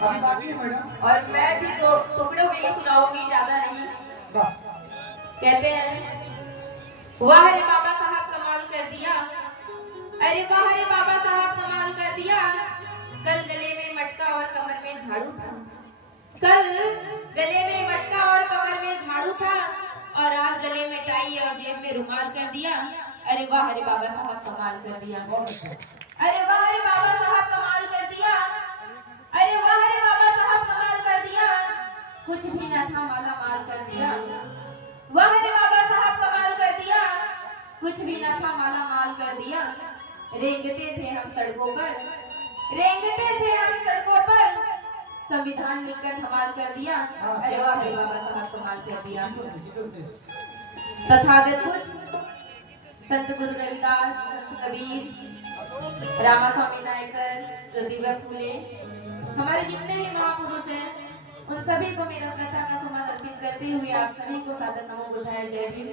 अभी बाकी है मैडम। और मैं भी दो टुकड़ों में ही सुनाऊंगी, ज्यादा नहीं। कहते हैं, वाह रे बाबा साहब कमाल कर दिया, अरे वाह रे बाबा साहब कमाल कर दिया। कल गले में मटका और कमर में झाड़ू था, कल गले में मटका और कमर में झाड़ू था, और आज गले में टाई और जेब में रुमाल कर दिया। अरे वाह रे बाबा साहब कमाल कर दिया, अरे वाह रे बाबा साहब कमाल कर दिया, अरे वाह रे बाबा साहब कमाल कर दिया। कुछ भी न था माला माल कर दिया, वाह रे बाबा साहब कमाल कर दिया। कुछ भी न था माला माल कर दिया। रेंगते थे हम सड़कों पर, रेंगते थे हम सड़कों पर, संविधान लिखकर धमाल कर दिया। अरे वाह रे बाबा साहब कमाल कर दिया। तथागत बुद्ध, संत गुरु रविदास, संत कबीर, रामा स्वामी नायकर, ज्योतिबा फूले, हमारे जितने भी महापुरुष हैं, उन सभी को मेरा श्रद्धा का सुमन अर्पित करते हुए आप सभी को सादर नमो बुद्धाय, जय भीम।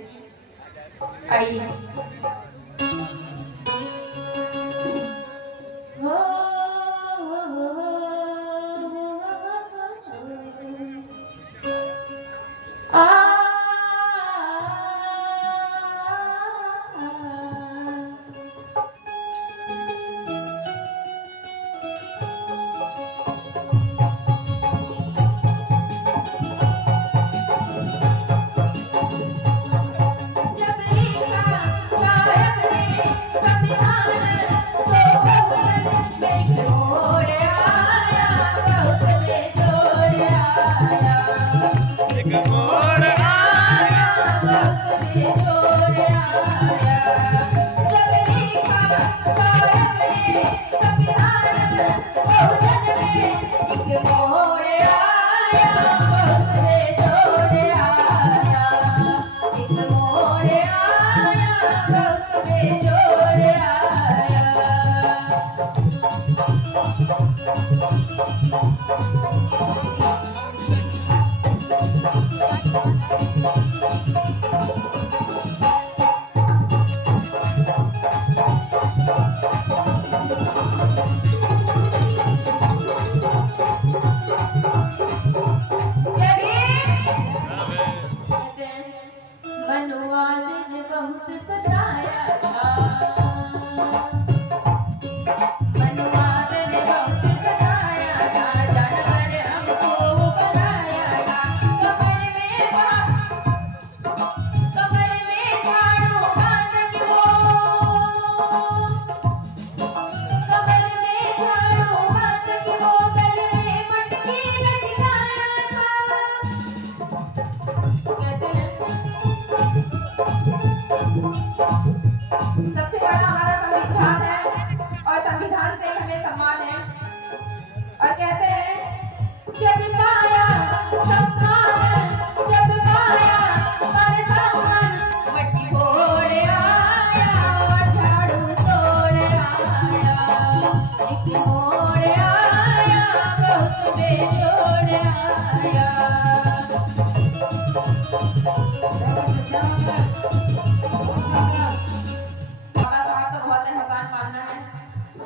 आइए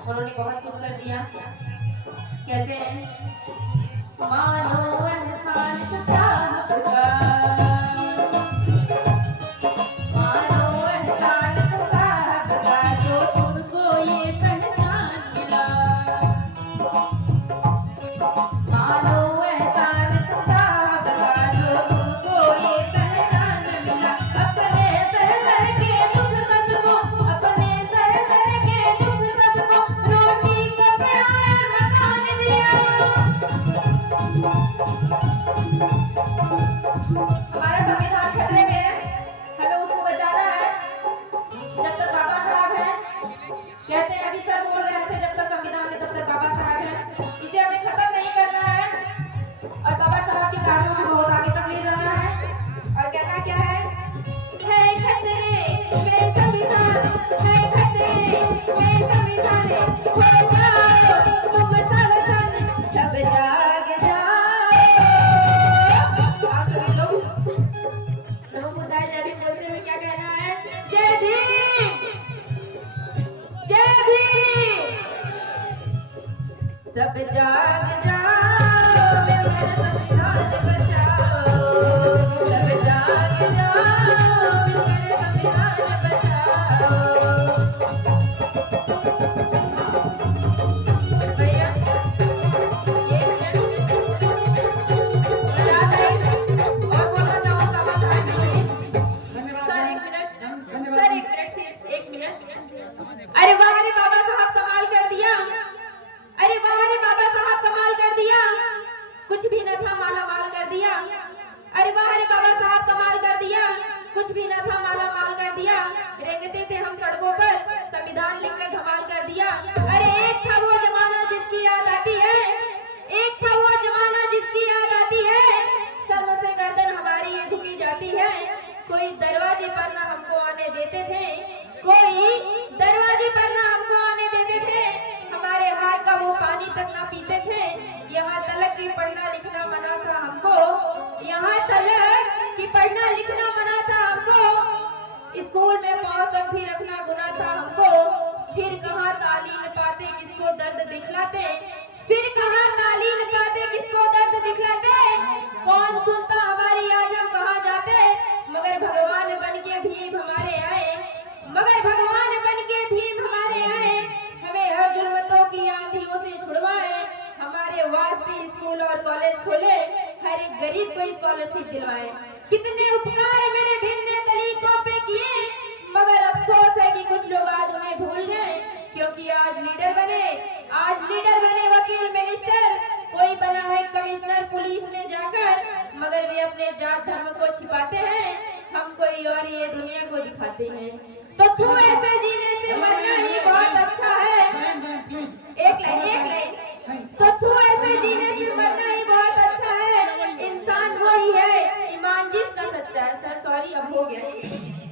उन्होंने बहुत कुछ कर दिया। कहते हैं, मानो इंसान साहब का, मानो इंसान साहब का, जो तुमको ये पहचान मिला। मानो इंसान साहब का, जो तुमको ये पहचान मिला। अपने सर के दुख सबको, अपने सर के दुख सबको, रोटी कपड़ा मकान दिया। हमारा संविधान खतरे में है, हमें उसको बचाना है। जब तक बाबा साहब है, कहते हैं, अभी सर बोल रहे थे, जब तक संविधान है तब तक बाबा साहब है। इसे हमें खत्म नहीं करना है और बाबा साहब की कार्यों को बहुत आगे तक ले जाना है। और कहना क्या है खतरे में संविधान, है खतरे में संविधान, हो जाओ तुम सावधान, सब जाग जाओ। आप सभी लोग नमो बुद्धाय जय भीम बोलते हुए क्या कहना है? जय भीम, जय भीम। सब जाग जाओ। अरे वाह रे बाबा साहब कमाल कर दिया। अरे वाह रे बाबा साहब कमाल कर दिया। कुछ भी न था माला माल कर दिया। अरे वाह रे बाबा साहब कमाल कर दिया। कुछ भी न था माला माल कर दिया। रेंगते थे हम सड़कों पर, संविधान लिखकर धमाल कर दिया। अरे एक था वो जमाना जिसकी याद आती है, एक था वो जमाना जिसकी याद आती है। सर से गर्दन हमारी ये झुकी जाती है। कोई दरवाजे पर ना हमको आने देते थे, कोई दरवाजे पर ना हमको आने देते थे। हमारे हाथ का वो पानी तक ना पीते थे। यहाँ तलक की पढ़ना लिखना मना था हमको, यहाँ तलक की पढ़ना लिखना मना था हमको। स्कूल में पाँव तक भी रखना गुनाह था हमको। फिर कहाँ तालीम पाते किसको दर्द दिखलाते, फिर कहाँ तालीम पाते किसको दर्द दिखलाते। कौन सुनता हमारी आज हम कहाँ जाते। मगर भगवान बन के भीम हमारे आए, मगर भगवान बन के भीम हमारे आए। हमें हर जुल्मतों की आंधियों से छुड़वाए। हमारे वास्ते स्कूल और कॉलेज खोले, हर एक गरीब को स्कॉलरशिप दिलवाए। कितने उपकार मेरे भिन्न दलितों पे किए, मगर अफसोस है कि कुछ लोग आज उन्हें भूल गए। क्योंकि आज लीडर बने, आज लीडर बने वकील मिनिस्टर, कोई बना है कमिश्नर पुलिस में जाकर। मगर वे अपने जात धर्म को छिपाते हैं, हम कोई और ये दुनिया को दिखाते हैं। तो तू ऐसे जीने से मरना ही बहुत अच्छा है। एक लाइन। तो तू ऐसे जीने से मरना ही बहुत अच्छा है। इंसान वही है ईमान जिसका सच्चा है। सर सॉरी अब हो गया।